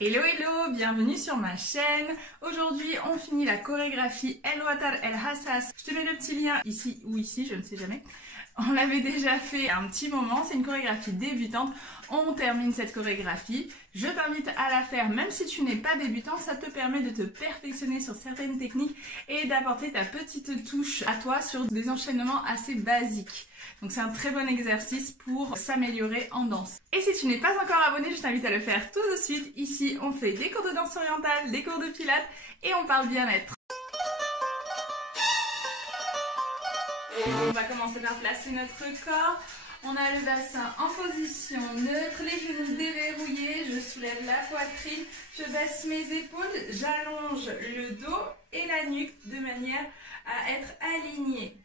Hello hello, bienvenue sur ma chaîne. Aujourd'hui on finit la chorégraphie El Watar El Hassas. Je te mets le petit lien ici ou ici, je ne sais jamais. On l'avait déjà fait un petit moment, c'est une chorégraphie débutante. On termine cette chorégraphie. Je t'invite à la faire même si tu n'es pas débutant, ça te permet de te perfectionner sur certaines techniques et d'apporter ta petite touche à toi sur des enchaînements assez basiques. Donc c'est un très bon exercice pour s'améliorer en danse. Et si tu n'es pas encore abonné, je t'invite à le faire tout de suite. Ici, on fait des cours de danse orientale, des cours de pilates et on parle bien-être. On va commencer par placer notre corps. On a le bassin en position neutre, les genoux déverrouillés, je soulève la poitrine, je baisse mes épaules, j'allonge le dos et la nuque de manière à être alignée.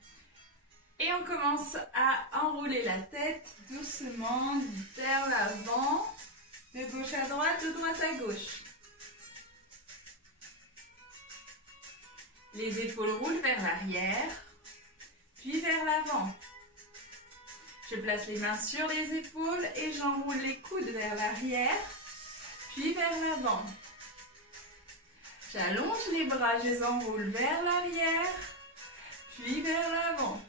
Et on commence à enrouler la tête doucement vers l'avant, de gauche à droite, de droite à gauche. Les épaules roulent vers l'arrière, puis vers l'avant. Je place les mains sur les épaules et j'enroule les coudes vers l'arrière, puis vers l'avant. J'allonge les bras, je les enroule vers l'arrière, puis vers l'avant.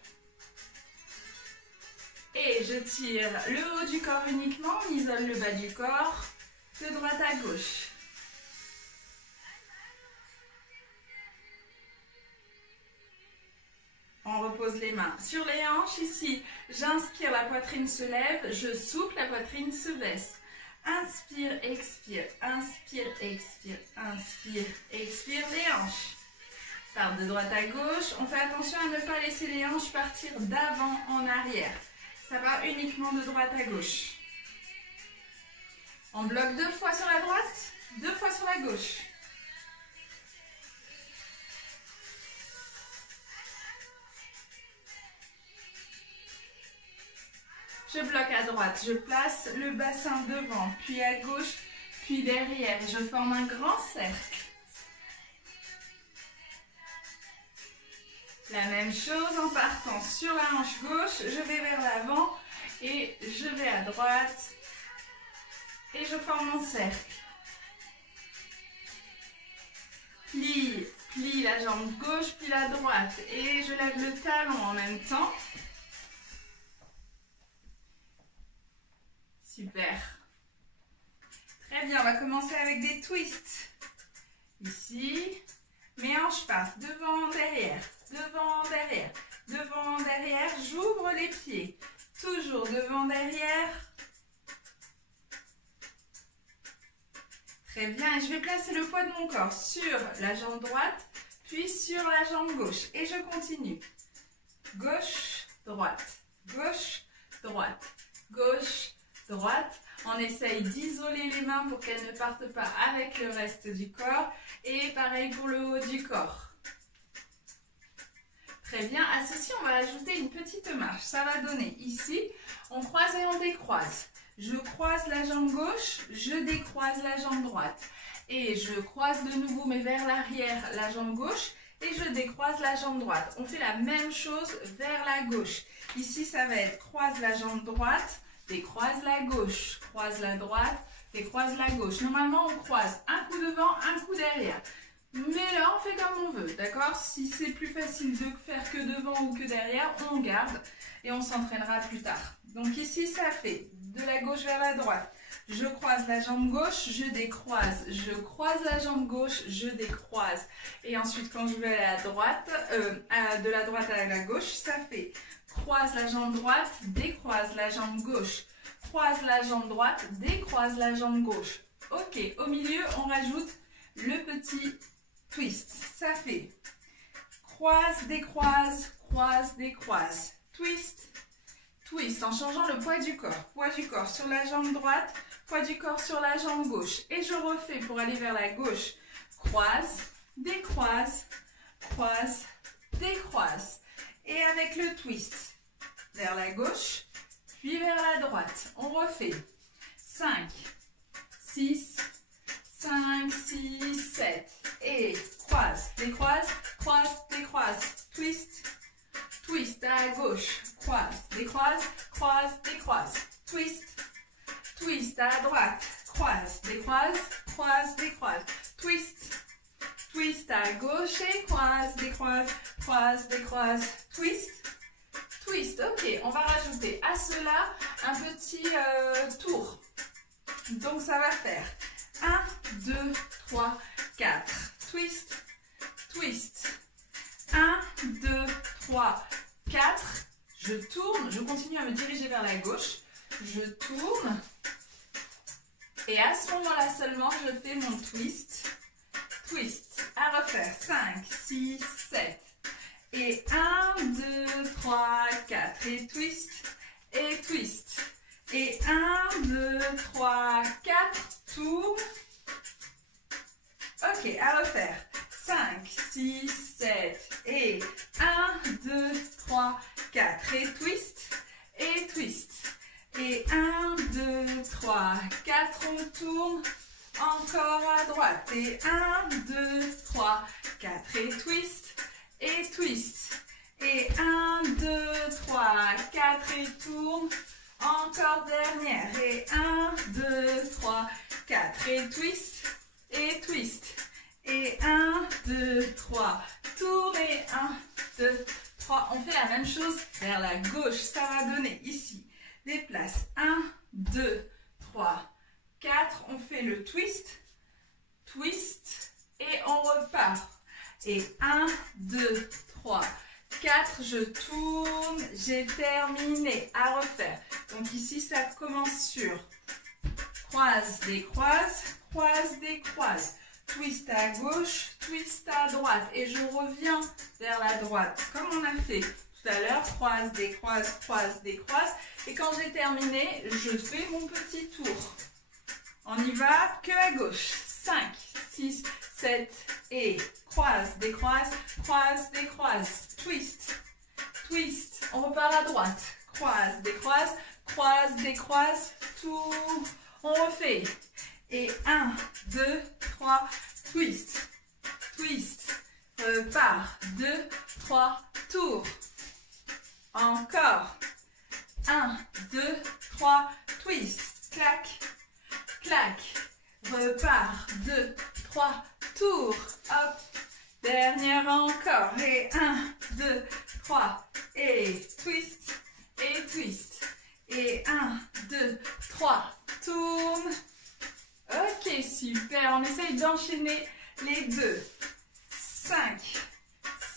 Et je tire le haut du corps uniquement, on isole le bas du corps, de droite à gauche. On repose les mains sur les hanches. Ici, j'inspire, la poitrine se lève, je souffle, la poitrine se baisse. Inspire, expire, inspire, expire, inspire, expire, les hanches. Part de droite à gauche, on fait attention à ne pas laisser les hanches partir d'avant en arrière. Ça va uniquement de droite à gauche. On bloque 2 fois sur la droite, 2 fois sur la gauche. Je bloque à droite, je place le bassin devant, puis à gauche, puis derrière. Je forme un grand cercle. La même chose en partant sur la hanche gauche, je vais vers l'avant et je vais à droite et je forme mon cercle. Plie, plie la jambe gauche, plie la droite et je lève le talon en même temps. Super. Très bien, on va commencer avec des twists. Ici, mes hanches partent devant, derrière, devant, derrière, devant, derrière. J'ouvre les pieds. Toujours devant, derrière. Très bien, et je vais placer le poids de mon corps sur la jambe droite, puis sur la jambe gauche. Et je continue. Gauche, droite, gauche, droite, gauche, droite. On essaye d'isoler les mains pour qu'elles ne partent pas avec le reste du corps. Et pareil pour le haut du corps. Très bien. À ceci, on va ajouter une petite marche. Ça va donner ici, on croise et on décroise. Je croise la jambe gauche, je décroise la jambe droite. Et je croise de nouveau, mais vers l'arrière, la jambe gauche. Et je décroise la jambe droite. On fait la même chose vers la gauche. Ici, ça va être croise la jambe droite, décroise la gauche, croise la droite, décroise la gauche. Normalement, on croise un coup devant, un coup derrière. Mais là, on fait comme on veut, d'accord? Si c'est plus facile de faire que devant ou que derrière, on garde et on s'entraînera plus tard. Donc ici, ça fait de la gauche vers la droite. Je croise la jambe gauche, je décroise. Je croise la jambe gauche, je décroise. Et ensuite, quand je vais à la droite, de la droite à la gauche, ça fait croise la jambe droite, décroise la jambe gauche. Croise la jambe droite, décroise la jambe gauche. Ok, au milieu, on rajoute le petit twist. Ça fait croise, décroise, croise, décroise. Twist, twist, en changeant le poids du corps. Poids du corps sur la jambe droite, poids du corps sur la jambe gauche. Et je refais pour aller vers la gauche. Croise, décroise, croise, décroise. Et avec le twist, vers la gauche, puis vers la droite. On refait 5, 6, 5, 6, 7. Et croise, décroise, croise, décroise. Twist, twist à gauche. Croise, décroise, croise, décroise. Twist, twist à droite. croise, décroise, croise, décroise. Twist, twist à gauche et croise, décroise, croise, décroise. Twist, twist. Ok, on va rajouter à cela un petit tour. Donc ça va faire 1, 2, 3, 4. Twist, twist. 1, 2, 3, 4. Je tourne, je continue à me diriger vers la gauche. Je tourne. Et à ce moment-là seulement, je fais mon twist. Twist. À refaire. 5, 6, 7. Et 1, 2, 3, 4. Et twist. Et twist. Et 1, 2, 3, 4. Tourne. Ok, à refaire. 5, 6, 7. Et 1, 2, 3, 4. Et twist. Et twist. Et 1, 2, 3, 4, on tourne, encore à droite. Et 1, 2, 3, 4, et twist, et twist. Et 1, 2, 3, 4, et tourne, encore dernière. Et 1, 2, 3, 4, et twist, et twist. Et 1, 2, 3, tourne, et 1, 2, 3. On fait la même chose vers la gauche, ça va donner ici. Des places 1, 2, 3, 4. On fait le twist, twist et on repart. Et 1, 2, 3, 4. Je tourne, j'ai terminé. À refaire. Donc ici, ça commence sur croise, décroise, croise, décroise. Twist à gauche, twist à droite. Et je reviens vers la droite, comme on a fait tout à l'heure. Croise, décroise, croise, décroise. Et quand j'ai terminé, je fais mon petit tour. On y va que à gauche. 5, 6, 7 et croise, décroise, croise, décroise. Twist, twist. On repart à droite. Croise, décroise, croise, décroise. Tour. On refait. Et 1, 2, 3, twist, twist. Repart. 2, 3, tour. Encore. 1, 2, 3, twist, clac, clac, repart, 2, 3, tour, hop, dernière encore, et 1, 2, 3, et twist, et twist, et 1, 2, 3, tourne, ok, super, on essaye d'enchaîner les deux, 5,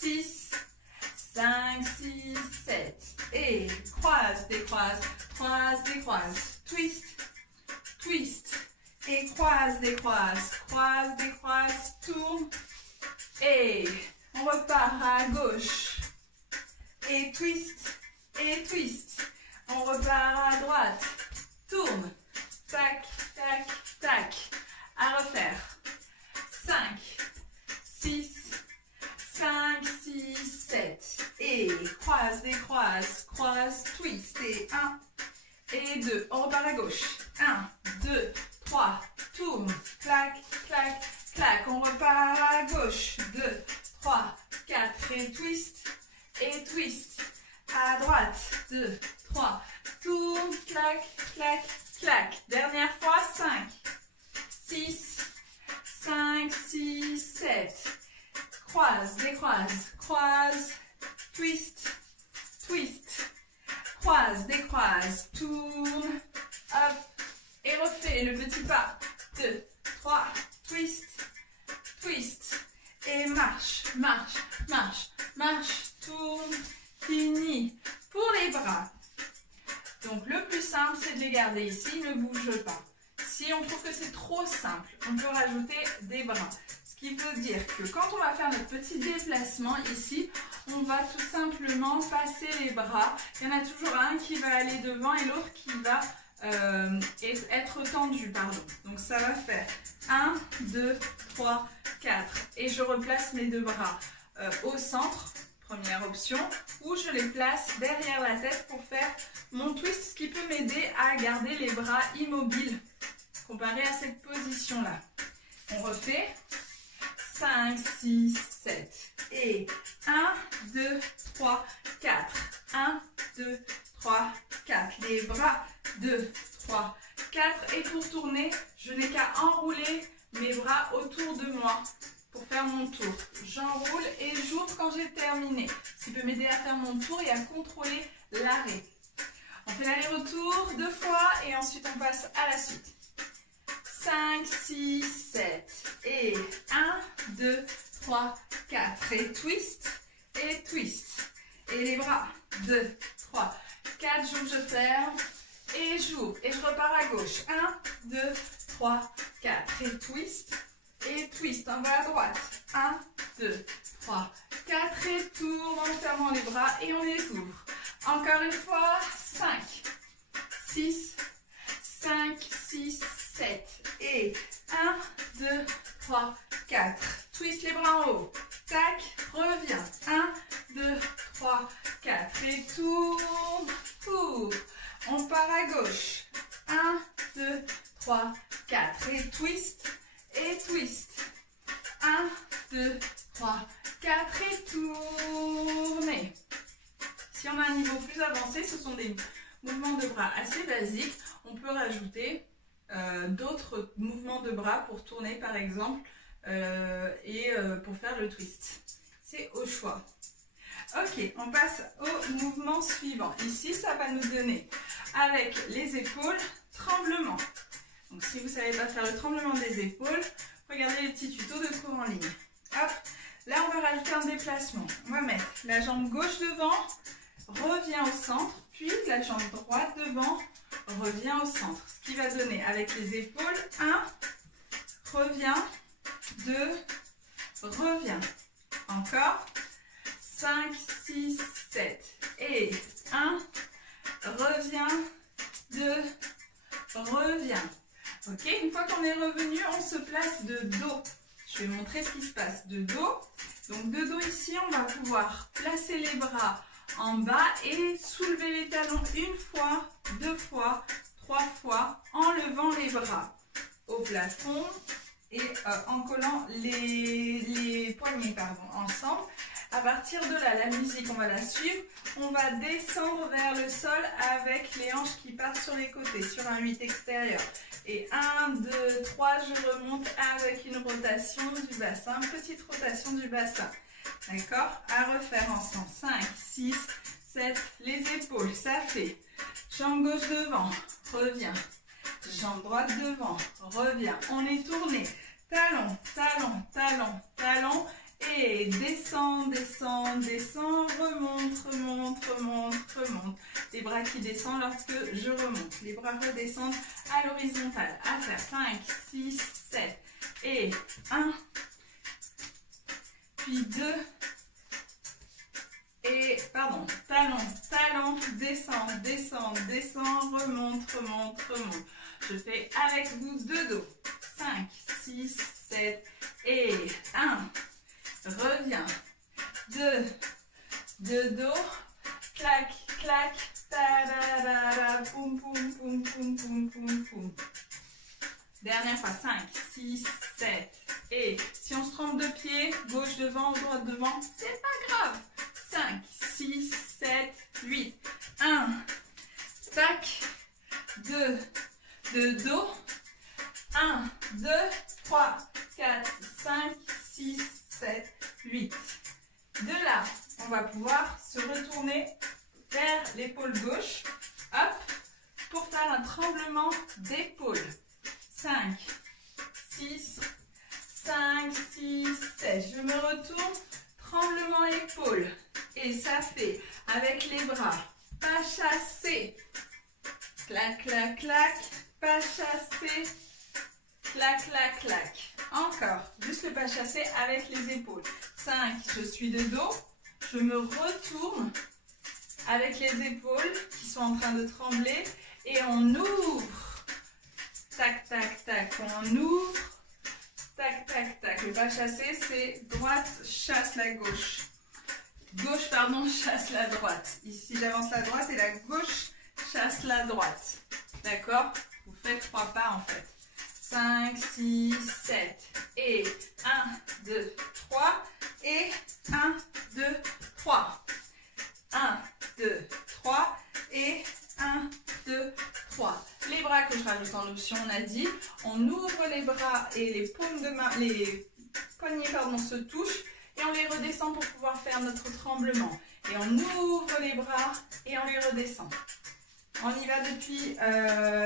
6, 5, 6, 7, et croise, décroise, croise, décroise, twist, twist, et croise, décroise, croise, décroise, tourne, et on repart à gauche, et twist, on repart à droite, tourne, tac, tac, tac, à refaire, 5, 6, 5, 6, 7, et croise, décroise, croise, twist, et 1, et 2, on repart à gauche, 1, 2, 3, tourne, clac, clac, clac, on repart à gauche, 2, 3, 4, et twist, à droite, 2, 3, tourne, clac, clac, clac, dernière fois, 5, 6, 5, 6, 7, croise, décroise, croise, twist, twist, croise, décroise, tourne, hop, et refait le petit pas, 2, 3, twist, twist, et marche, marche, marche, marche, tourne, fini. Pour les bras, donc le plus simple c'est de les garder ici, ne bouge pas. Si on trouve que c'est trop simple, on peut rajouter des bras. Ce qui veut dire que quand on va faire notre petit déplacement ici, on va tout simplement passer les bras. Il y en a toujours un qui va aller devant et l'autre qui va être tendu, pardon. Donc ça va faire 1, 2, 3, 4. Et je replace mes deux bras au centre, première option, ou je les place derrière la tête pour faire mon twist, ce qui peut m'aider à garder les bras immobiles comparé à cette position-là. On refait 5, 6, 7 et 1, 2, 3, 4. 1, 2, 3, 4. Les bras, 2, 3, 4. Et pour tourner, Je n'ai qu'à enrouler mes bras autour de moi pour faire mon tour. J'enroule et j'ouvre quand j'ai terminé. Ce qui peut m'aider à faire mon tour et à contrôler l'arrêt. On fait l'aller-retour 2 fois et ensuite on passe à la suite. 5, 6, 7 et 1, 2, 3, 4 et twist et twist. Et les bras, 2, 3, 4, j'ouvre, je ferme et j'ouvre et je repars à gauche. 1, 2, 3, 4 et twist on va à droite. 1, 2, 3, 4 et tourne en fermant les bras et on les ouvre. Encore une fois, 5, 6, 5, 6, 7 et 1, 2, 3, 4. Twist les bras en haut. Tac, reviens. 1, 2, 3, 4 et tourne. Ouvre. On part à gauche. 1, 2, 3, 4 et twist et twist. 1, 2, 3, 4 et tournez. Si on a un niveau plus avancé, ce sont des mouvements de bras assez basiques. On peut rajouter d'autres mouvements de bras pour tourner par exemple et pour faire le twist. C'est au choix. Ok, on passe au mouvement suivant. Ici, ça va nous donner avec les épaules, tremblement. Donc si vous ne savez pas faire le tremblement des épaules, regardez les petits tutos de cours en ligne. Hop, là on va rajouter un déplacement. On va mettre la jambe gauche devant, revient au centre, puis la jambe droite devant, revient au centre. Ce qui va donner avec les épaules, 1, revient, 2, revient. Encore, 5, 6, 7 et 1, revient, 2, revient. Ok, une fois qu'on est revenu, on se place de dos. Je vais montrer ce qui se passe de dos. Donc de dos ici, on va pouvoir placer les bras en bas et soulever les talons 1 fois, 2 fois, 3 fois en levant les bras au plafond et en collant les poignets ensemble. À partir de là, la musique, on va la suivre. On va descendre vers le sol avec les hanches qui partent sur les côtés, sur un 8 extérieur. Et 1, 2, 3, je remonte avec une rotation du bassin, petite rotation du bassin. D'accord? À refaire ensemble. 5, 6, 7, les épaules, ça fait. Jambe gauche devant, revient. Jambe droite devant, revient. On est tourné. Talon, talon, talon, talon. Et descend, descend, descend, remonte, remonte, remonte, remonte. Les bras qui descendent lorsque je remonte. Les bras redescendent à l'horizontale. À faire 5, 6, 7 et 1. Puis 2. Et, pardon, talon, talon, descend, descend, descend, remonte, remonte, remonte. Je fais avec vous 2 dos. 5, 6, 7 et 1. Reviens. 2. 2 dos. Clac, clac. Ta-da-da-da. Poum, poum, poum, poum, poum, poum, poum. Dernière fois. 5, 6, 7. Et si on se trompe de pied, gauche devant ou droite devant, c'est pas grave. 5, 6, 7, 8. 1. Tac. 2. 2 dos. 1, 2, 3, 4, 5, 6, 7, 8. De là, on va pouvoir se retourner vers l'épaule gauche. Hop, pour faire un tremblement d'épaule. 5, 6, 5, 6, 7. Je me retourne, tremblement épaule. Et ça fait avec les bras, pas chassé. Clac, clac, clac, pas chassé. Clac, clac, clac. Encore. Juste le pas chassé avec les épaules. 5. Je suis de dos. Je me retourne avec les épaules qui sont en train de trembler. Et on ouvre. Tac, tac, tac. On ouvre. Tac, tac, tac. Le pas chassé, c'est droite chasse la gauche. Gauche, pardon, chasse la droite. Ici, j'avance la droite et la gauche chasse la droite. D'accord? Vous faites 3 pas en fait. 5, 6, 7 et 1, 2, 3 et 1, 2, 3. 1, 2, 3 et 1, 2, 3. Les bras que je rajoute en l'option on a dit. On ouvre les bras et les paumes de main, les poignets pardon, se touchent et on les redescend pour pouvoir faire notre tremblement. Et on ouvre les bras et on les redescend. On y va depuis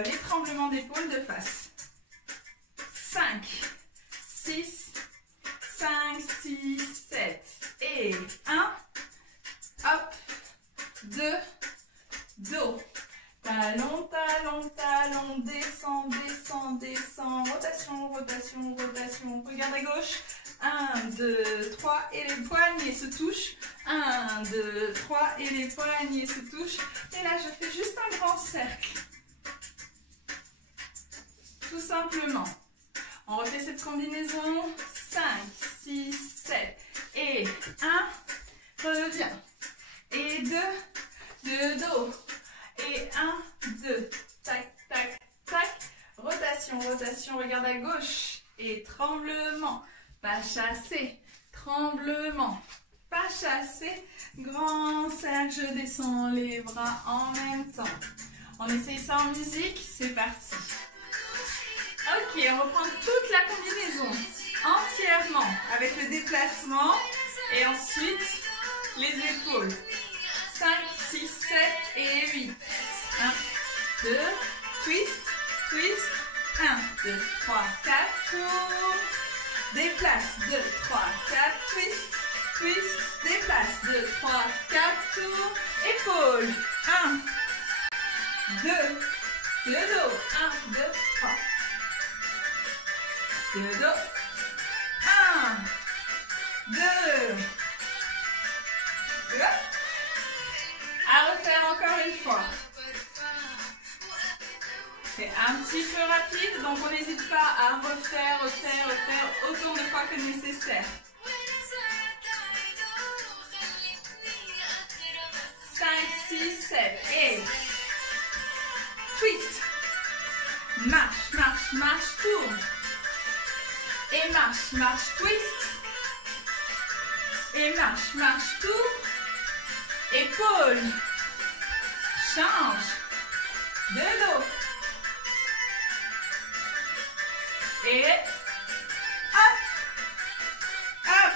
les tremblements d'épaule de face. 5, 6, 5, 6, 7 et 1. Hop, 2, dos. Talon, talon, talon, descend, descend, descend, rotation, rotation, rotation, regarde à gauche, 1, 2, 3 et les poignets se touchent, 1, 2, 3 et les poignets se touchent, et là je fais juste un grand cercle, tout simplement. On refait cette combinaison, 5, 6, 7 et 1, reviens, et 2, de dos. Et 1, 2, tac, tac, tac, rotation, rotation, regarde à gauche, et tremblement, pas chassé, tremblement, pas chassé, grand cercle, je descends les bras en même temps. On essaye ça en musique, c'est parti. Ok, on reprend toute la combinaison, entièrement, avec le déplacement, et ensuite, les épaules. 5, 6, 7 et 8. 1, 2, twist, twist. 1, 2, 3, 4, tour. Déplace, 2, 3, 4, twist, twist. Déplace, 2, 3, 4, tour. Épaule. 1, 2, le dos. 1, 2, 3. Le dos. 1, 2. À refaire encore une fois. C'est un petit peu rapide, donc on n'hésite pas à refaire autant de fois que nécessaire. 5, 6, 7 et twist. Marche, marche, marche, tourne. Et marche, marche, twist. Et marche, marche, tourne. Épaule, change, de dos, et hop, hop,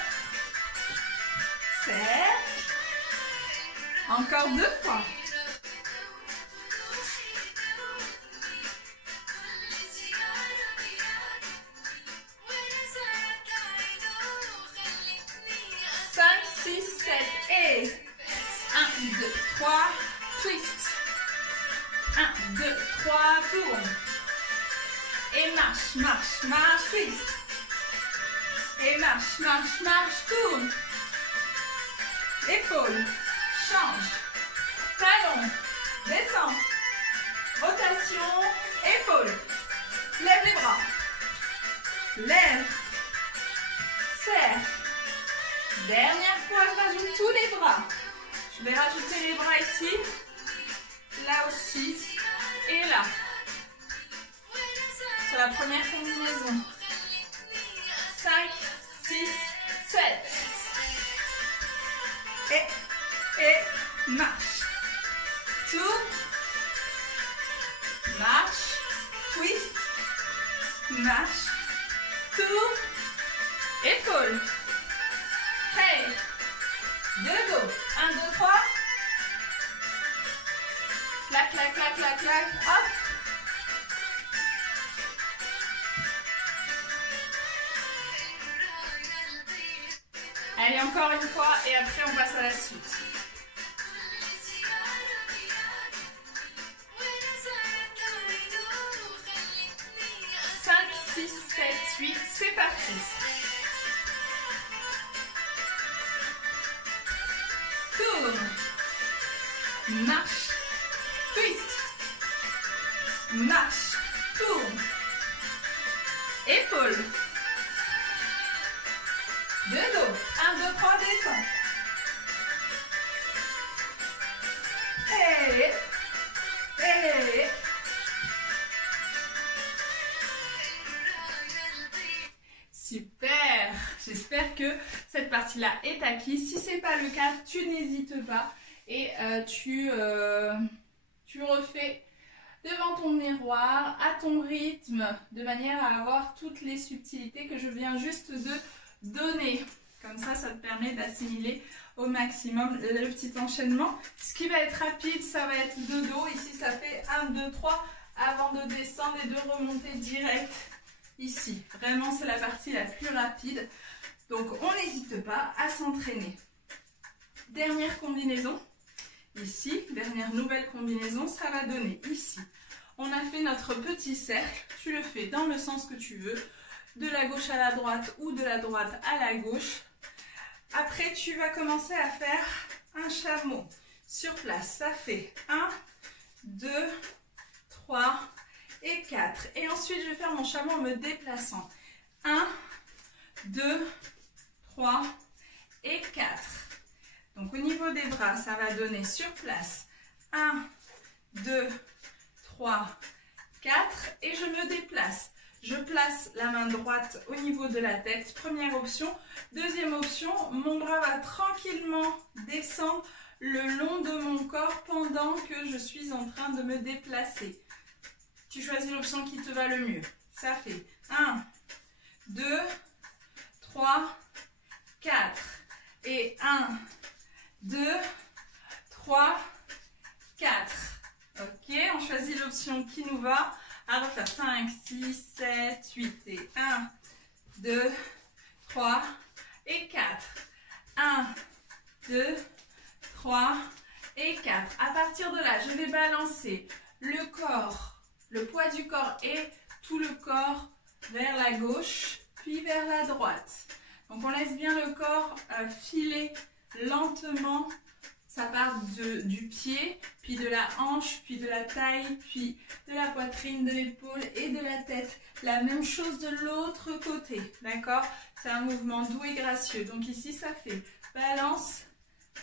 serre, encore 2 fois. Et 1, 2, 3, twist. 1, 2, 3, tourne. Et marche, marche, marche, twist. Et marche, marche, marche, tourne. Épaule, change. Talon, descend. Rotation, épaule. Lève les bras. Lève. Serre. Dernière fois, je rajoute tous les bras. Je vais rajouter les bras ici, là aussi, et là. Sur la première combinaison. 5, 6, 7. Et marche. Tourne. Marche. Twist. Marche. Tourne. Épaule. Hey. De dos. 1, 2, 3. Clac, clac, clac, clac, clac. Hop. Allez, encore une fois et après on passe à la suite. 5, 6, 7, 8, c'est parti. Tourne. Marche. Twist. Marche. Tourne. Épaule. De dos. 1, 2, 3, descend. Et. Super. J'espère que cette partie-là est acquise. Si ce n'est pas le cas, tu n'hésites pas et tu refais devant ton miroir, à ton rythme, de manière à avoir toutes les subtilités que je viens juste de donner. Comme ça te permet d'assimiler au maximum le petit enchaînement. Ce qui va être rapide, ça va être de dos. Ici, ça fait 1, 2, 3 avant de descendre et de remonter direct ici. Vraiment, c'est la partie la plus rapide. Donc, on n'hésite pas à s'entraîner. Dernière combinaison. Ici, dernière nouvelle combinaison, ça va donner ici. On a fait notre petit cercle. Tu le fais dans le sens que tu veux. De la gauche à la droite ou de la droite à la gauche. Après, tu vas commencer à faire un chameau sur place. Ça fait 1, 2, 3 et 4. Et ensuite, je vais faire mon chameau en me déplaçant. 1, 2, 3 et 4. Donc, au niveau des bras, ça va donner sur place 1, 2, 3, 4. Et je me déplace. Je place la main droite au niveau de la tête, première option. Deuxième option, mon bras va tranquillement descendre le long de mon corps pendant que je suis en train de me déplacer. Tu choisis l'option qui te va le mieux. Ça fait 1, 2, 3, 4. Et 1, 2, 3, 4. Ok, on choisit l'option qui nous va. À refaire 5, 6, 7, 8 et 1, 2, 3 et 4. 1, 2, 3 et 4. À partir de là, je vais balancer le corps, le poids du corps et tout le corps vers la gauche, puis vers la droite. Donc on laisse bien le corps filer lentement. Ça part du pied, puis de la hanche, puis de la taille, puis de la poitrine, de l'épaule et de la tête. La même chose de l'autre côté, d'accord? C'est un mouvement doux et gracieux. Donc ici, ça fait balance,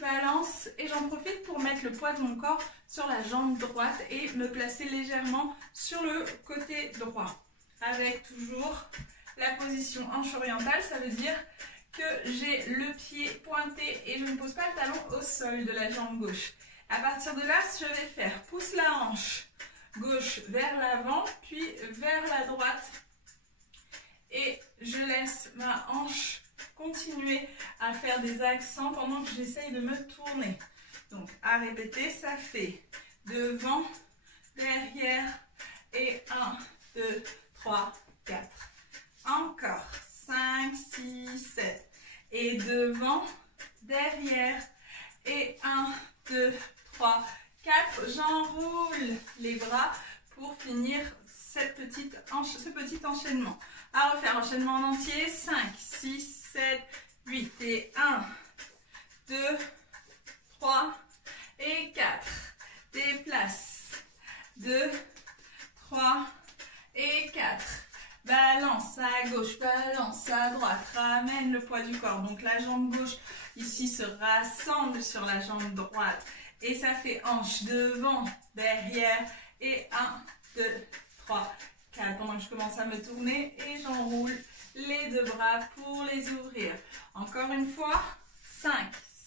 balance. Et j'en profite pour mettre le poids de mon corps sur la jambe droite et me placer légèrement sur le côté droit. Avec toujours la position hanche orientale, ça veut dire que j'ai le pied pointé et je ne pose pas le talon au sol de la jambe gauche. À partir de là, je vais faire pousse la hanche gauche vers l'avant, puis vers la droite. Et je laisse ma hanche continuer à faire des accents pendant que j'essaye de me tourner. Donc, à répéter, ça fait devant, derrière et 1, 2, 3, 4. Encore. 5, 6, 7. Et devant, derrière. Et 1, 2, 3, 4. J'enroule les bras pour finir ce petit enchaînement. À refaire l'enchaînement en entier. 5, 6, 7, 8. Et 1, 2, 3 et 4. Déplace. 2, 3 et 4. Balance à gauche, balance à droite, ramène le poids du corps. Donc la jambe gauche ici se rassemble sur la jambe droite. Et ça fait hanche devant, derrière. Et 1, 2, 3, 4. Pendant que je commence à me tourner et j'enroule les deux bras pour les ouvrir. Encore une fois, 5,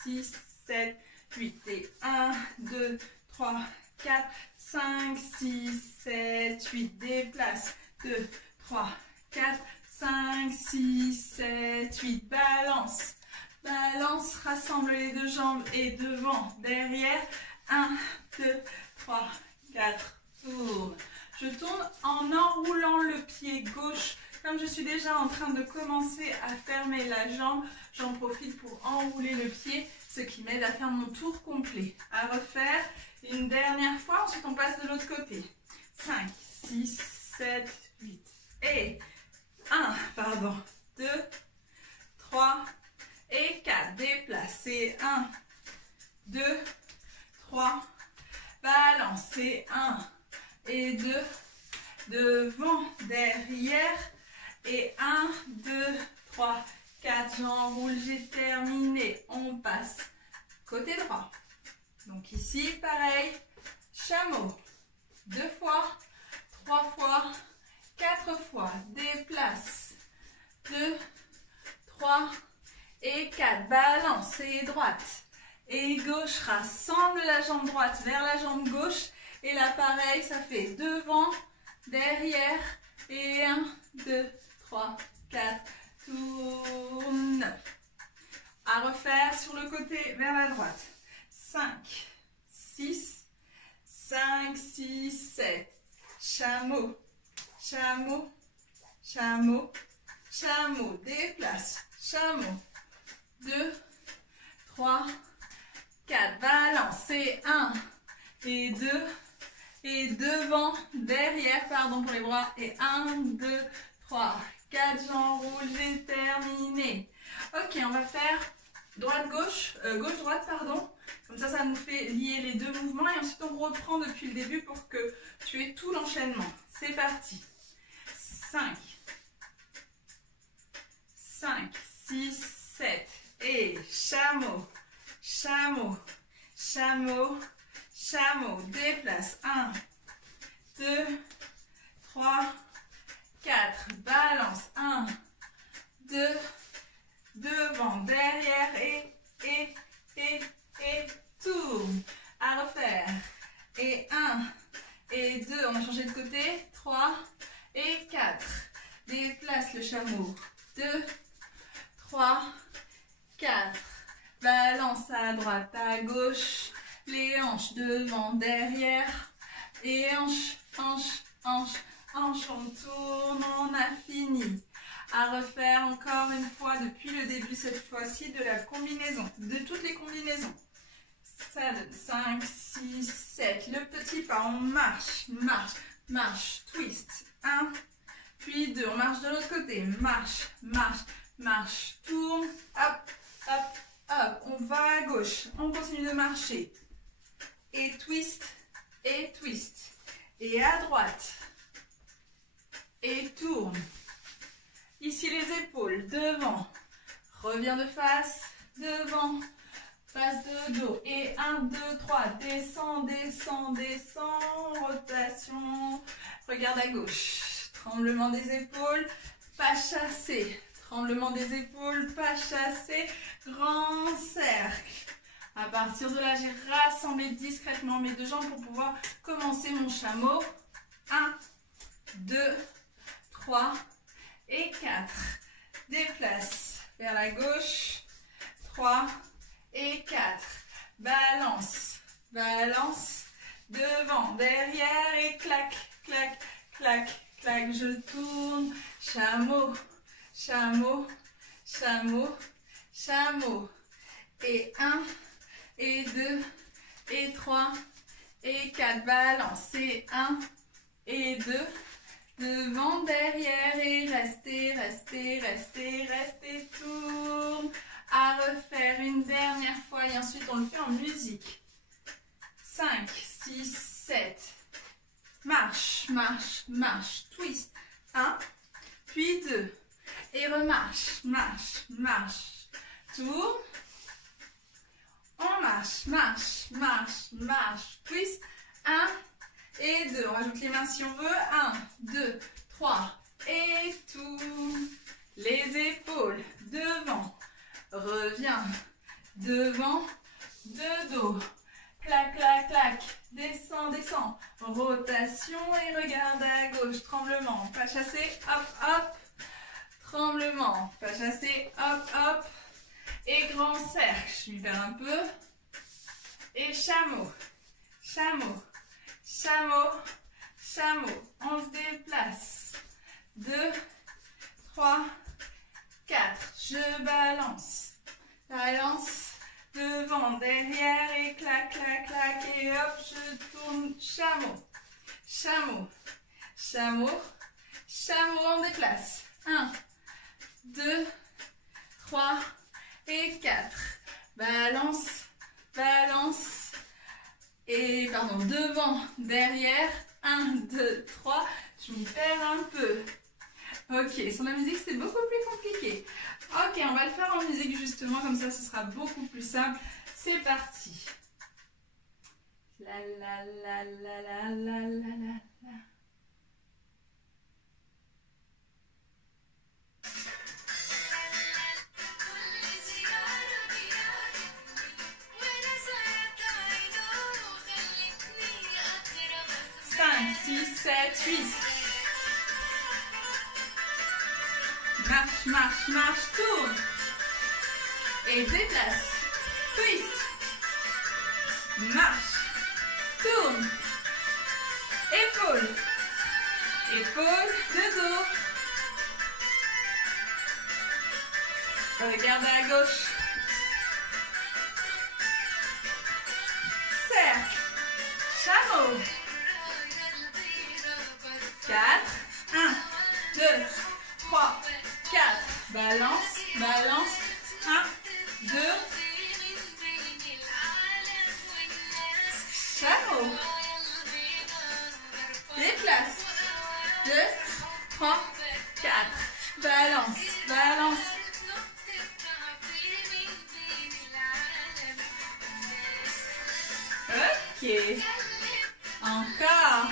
6, 7, 8. Et 1, 2, 3, 4, 5, 6, 7, 8. Déplace. 2, 3, 4, 5, 6, 7, 8. Balance. Balance. Rassemble les deux jambes et devant, derrière. 1, 2, 3, 4. Tourne. Je tourne en enroulant le pied gauche. Comme je suis déjà en train de commencer à fermer la jambe, j'en profite pour enrouler le pied, ce qui m'aide à faire mon tour complet. À refaire une dernière fois, ensuite on passe de l'autre côté. 5, 6, 7, 8. Et 2, 3 et 4. Déplacez. 1, 2, 3. Balancez. 1 et 2. Devant, derrière. Et 1, 2, 3, 4. J'enroule, j'ai terminé. On passe côté droit. Donc ici, pareil. Chameau. 2 fois, 3 fois. 4 fois, déplace, 2, 3 et 4, balance et droite et gauche, rassemble la jambe droite vers la jambe gauche Et là, pareil, ça fait devant, derrière. Et 1, 2, 3, 4, tourne. À refaire sur le côté vers la droite. 5, 6, 5, 6, 7. Chameau, chameau, chameau, chameau. Déplace, chameau. 2, 3, 4. Balance. Et 1 et 2. Et devant, derrière, pardon pour les bras. Et 1, 2, 3, 4. J'enroule, j'ai terminé. Ok, on va faire droite-gauche, gauche-droite, pardon. Comme ça nous fait lier les deux mouvements. Et ensuite, on reprend depuis le début pour que tu aies tout l'enchaînement. C'est parti. 5, 5, 6, 7. Et chameau, chameau, chameau, chameau. Déplace. 1, 2, 3, 4. Balance. 1, 2, devant, derrière et tourne. À refaire. Et 1 et 2. On a changé de côté. 3 et 4. Déplace le chameau. 2, 3, 4. Balance à droite, à gauche. Les hanches devant, derrière. Et hanche, hanche, hanche, hanche. On tourne, on a fini. À refaire encore une fois depuis le début, cette fois-ci, de la combinaison, de toutes les combinaisons. Ça donne 5, 6, 7. Le petit pas, on marche, marche, marche, twist. 1, puis 2. On marche de l'autre côté. Marche, marche, marche, tourne. Hop, hop, hop. On va à gauche. On continue de marcher. Et twist, et twist. Et à droite. Et tourne. Ici les épaules, devant, reviens de face, devant, face de dos, et 1, 2, 3, descends, descends, descends, rotation, regarde à gauche, tremblement des épaules, pas chassé, tremblement des épaules, pas chassé, grand cercle. À partir de là, j'ai rassemblé discrètement mes deux jambes pour pouvoir commencer mon chameau. 1, 2, 3, et 4. Déplace vers la gauche. 3 et 4. Balance. Balance. Devant, derrière et clac, clac, clac, clac. Je tourne. Chameau, chameau, chameau, chameau. Et 1, et 2, et 3, et 4. Balance. Et 1, et 2. Devant, derrière et restez, restez, restez, restez, tourne. À refaire une dernière fois et ensuite on le fait en musique. 5, 6, 7. Marche, marche, marche, twist. 1, puis 2. Et remarche, marche, marche, tourne. On marche, marche, marche, marche, twist. 1, et 2, on rajoute les mains si on veut. 1, 2, 3, et tout. Les épaules, devant, reviens, devant, de dos. Clac, clac, clac, descend, descend. Rotation et regarde à gauche. Tremblement, pas chassé, hop, hop. Tremblement, pas chassé, hop, hop. Et grand cercle, je m'y perds un peu. Et chameau, chameau. Chameau, chameau, on se déplace. 2, 3, 4. Je balance. Balance. Devant, derrière et clac, clac, clac. Et hop, je tourne. Chameau, chameau, chameau, chameau, on déplace. 1, 2, 3 et 4. Balance, balance. Et pardon, devant, derrière, 1, 2, 3, je m'y perds un peu. Ok, sur la musique c'est beaucoup plus compliqué. Ok, on va le faire en musique justement, comme ça ce sera beaucoup plus simple. C'est parti. La la la la la la la la. 6, 7, 8. Marche, marche, marche, tourne. Et déplace. Twist. Marche. Tourne. Épaule. Épaule de dos. Regarde à gauche. Cercle. Chameau. 4. 1, 2, 3, 4. Balance, balance. 1, 2. Chameau. Déplace. 2, 3, 4. Balance, balance. Ok. Encore.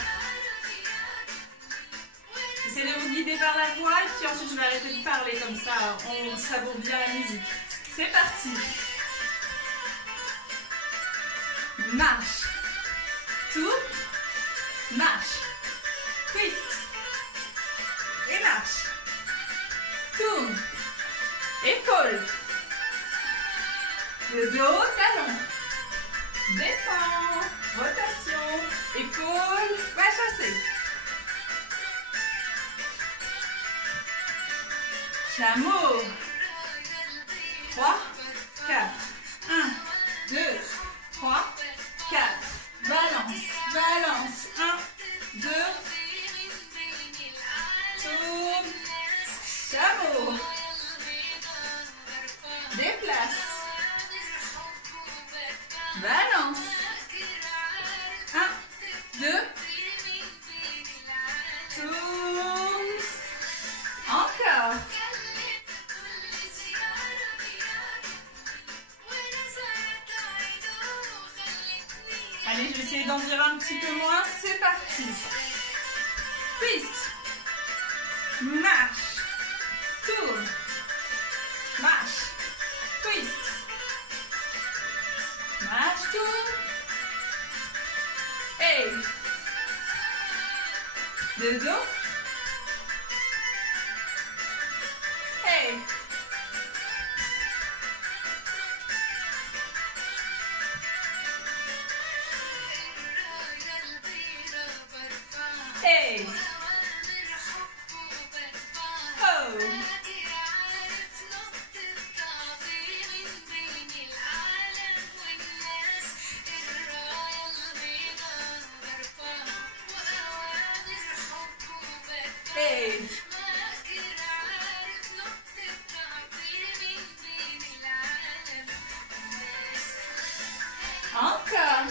Essayez de vous guider par la voix et puis ensuite je vais arrêter de parler comme ça, on savoure bien la musique. C'est parti. Marche. Tourne. Marche. Twist. Et marche. Tourne. Épaule. Le dos, talon. Descend. Rotation. Épaule. Va chasser. Chameau. 3, 4. 1, 2, 3, 4. Balance, balance. 1, 2. Tourne. Chameau. Déplace. Balance. 1, 2. Tourne. Encore. Allez, je vais essayer d'en dire un petit peu moins. C'est parti. Twist. Marche. Tourne. Marche. Twist. Marche, tourne. Et de dos. Et hey. Oh. Hey. Encore.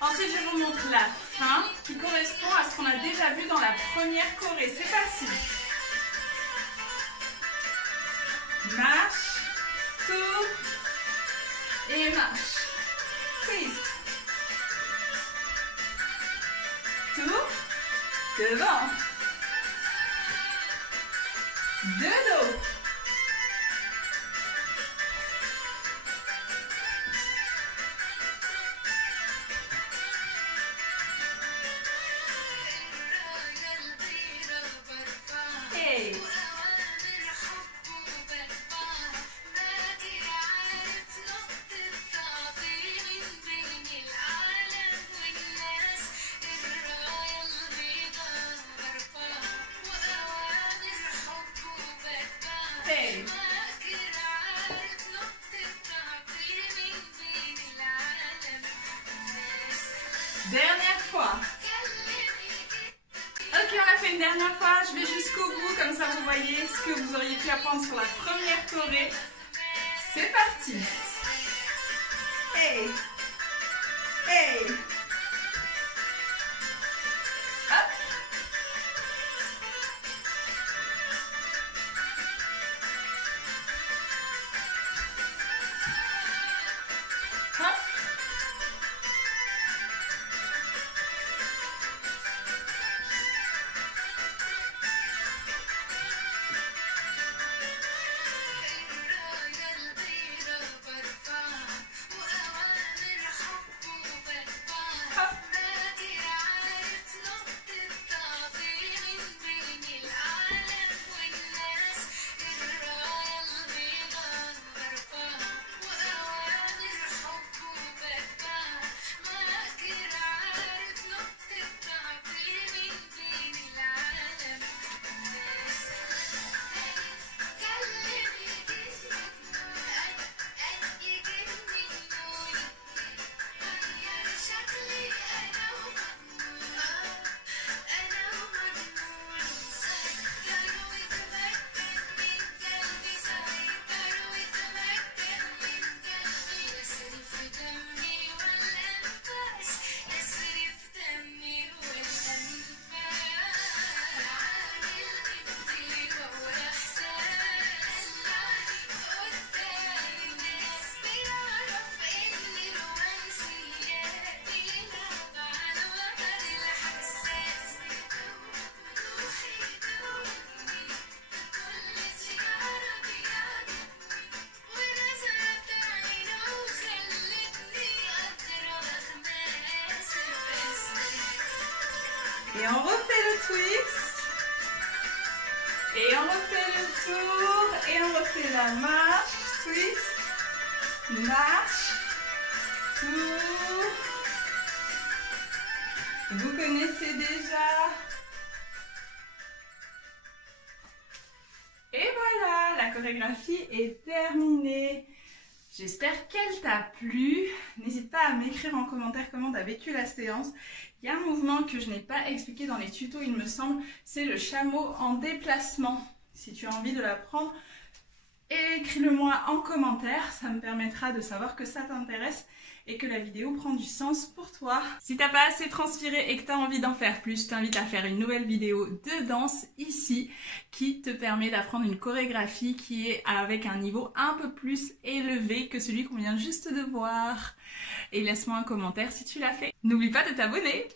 Ensuite, je vous montre la fin qui correspond à ce qu'on a déjà vu dans la première choré. C'est parti. Marche, tourne et marche. Twist. Tourne, devant. De dos. Hey. Hey. Dernière fois. Ok, on a fait une dernière fois. Je vais jusqu'au bout, comme ça vous voyez ce que vous auriez pu apprendre sur la première choré. C'est parti. Hey. Hey. Hop. Hop. Et on refait le twist. Et on refait le tour. Et on refait la marche. Twist. Marche. Tour. Vous connaissez déjà. Et voilà, la chorégraphie est terminée. J'espère qu'elle t'a plu. N'hésite pas à m'écrire en commentaire comment tu as vécu la séance. Il y a un mouvement que je n'ai pas expliqué dans les tutos, il me semble, c'est le chameau en déplacement. Si tu as envie de l'apprendre, écris-le-moi en commentaire, ça me permettra de savoir que ça t'intéresse et que la vidéo prend du sens pour toi. Si t'as pas assez transpiré et que tu as envie d'en faire plus, je t'invite à faire une nouvelle vidéo de danse ici qui te permet d'apprendre une chorégraphie qui est avec un niveau un peu plus élevé que celui qu'on vient juste de voir. Et laisse-moi un commentaire si tu l'as fait. N'oublie pas de t'abonner.